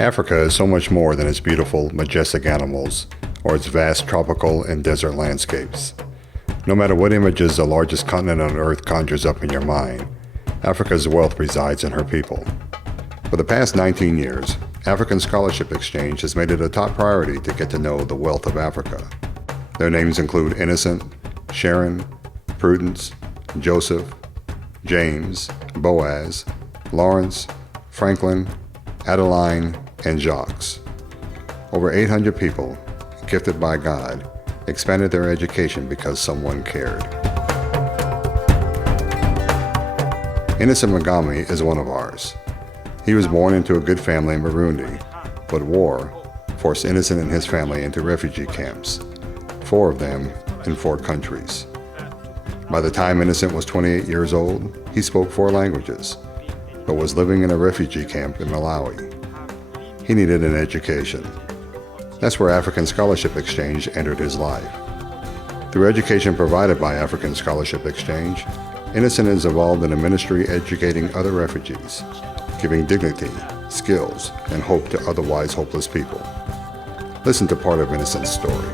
Africa is so much more than its beautiful, majestic animals or its vast tropical and desert landscapes. No matter what images the largest continent on Earth conjures up in your mind, Africa's wealth resides in her people. For the past 19 years, African Scholarship Exchange has made it a top priority to get to know the wealth of Africa. Their names include Innocent, Sharon, Prudence, Joseph, James, Boaz, Lawrence, Franklin, Adeline, and Jacques. Over 800 people, gifted by God, expanded their education because someone cared. Innocent Magambi is one of ours. He was born into a good family in Burundi, but war forced Innocent and his family into refugee camps, 4 of them in 4 countries. By the time Innocent was 28 years old, he spoke 4 languages, but was living in a refugee camp in Malawi. He needed an education. That's where African Scholarship Exchange entered his life. Through education provided by African Scholarship Exchange, Innocent is involved in a ministry educating other refugees, giving dignity, skills, and hope to otherwise hopeless people. Listen to part of Innocent's story.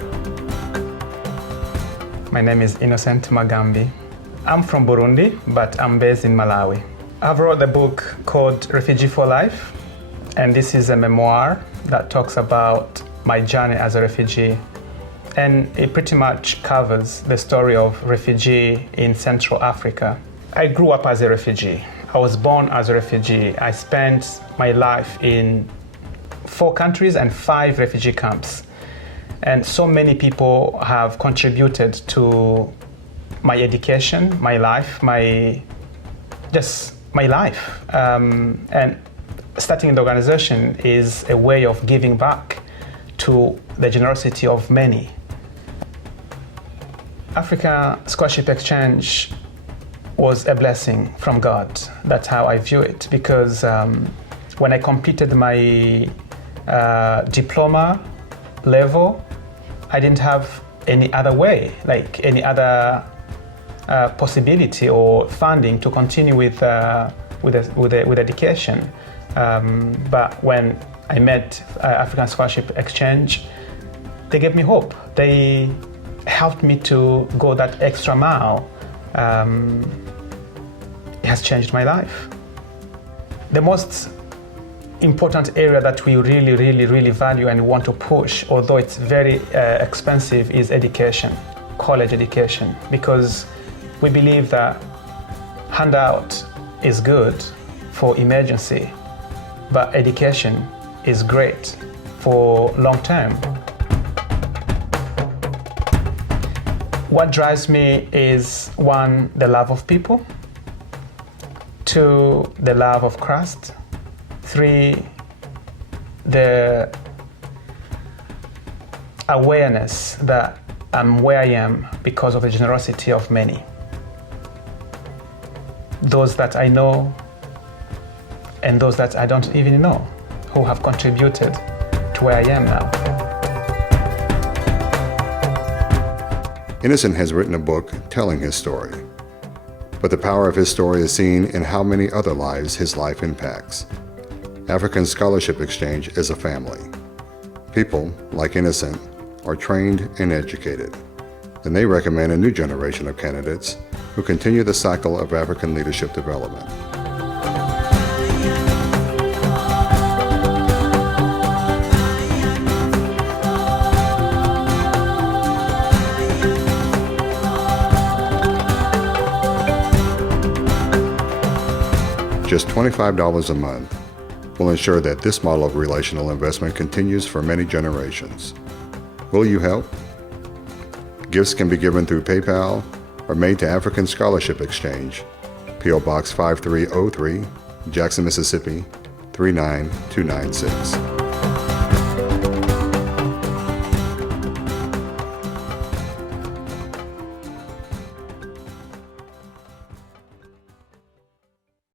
My name is Innocent Magambi. I'm from Burundi, but I'm based in Malawi. I've wrote a book called Refugee for Life, and this is a memoir that talks about my journey as a refugee. And it pretty much covers the story of refugee in Central Africa. I grew up as a refugee. I was born as a refugee. I spent my life in 4 countries and 5 refugee camps. And so many people have contributed to my education, my life, my life. And starting the organization is a way of giving back to the generosity of many. Africa Scholarship Exchange was a blessing from God. That's how I view it, because when I completed my diploma level, I didn't have any other way, like any other possibility or funding to continue with education. But when I met African Scholarship Exchange, they gave me hope. They helped me to go that extra mile. It has changed my life. The most important area that we really value and want to push, although it's very expensive, is education, college education, because we believe that handout is good for emergency, but education is great for long term. What drives me is 1, the love of people, 2, the love of Christ, 3, the awareness that I'm where I am because of the generosity of many. Those that I know and those that I don't even know, who have contributed to where I am now. Innocent has written a book telling his story, but the power of his story is seen in how many other lives his life impacts. African Scholarship Exchange is a family. People, like Innocent, are trained and educated, and they recommend a new generation of candidates who continue the cycle of African leadership development. Just $25 a month will ensure that this model of relational investment continues for many generations. Will you help? Gifts can be given through PayPal or made to African Scholarship Exchange, P.O. Box 5303, Jackson, Mississippi 39296.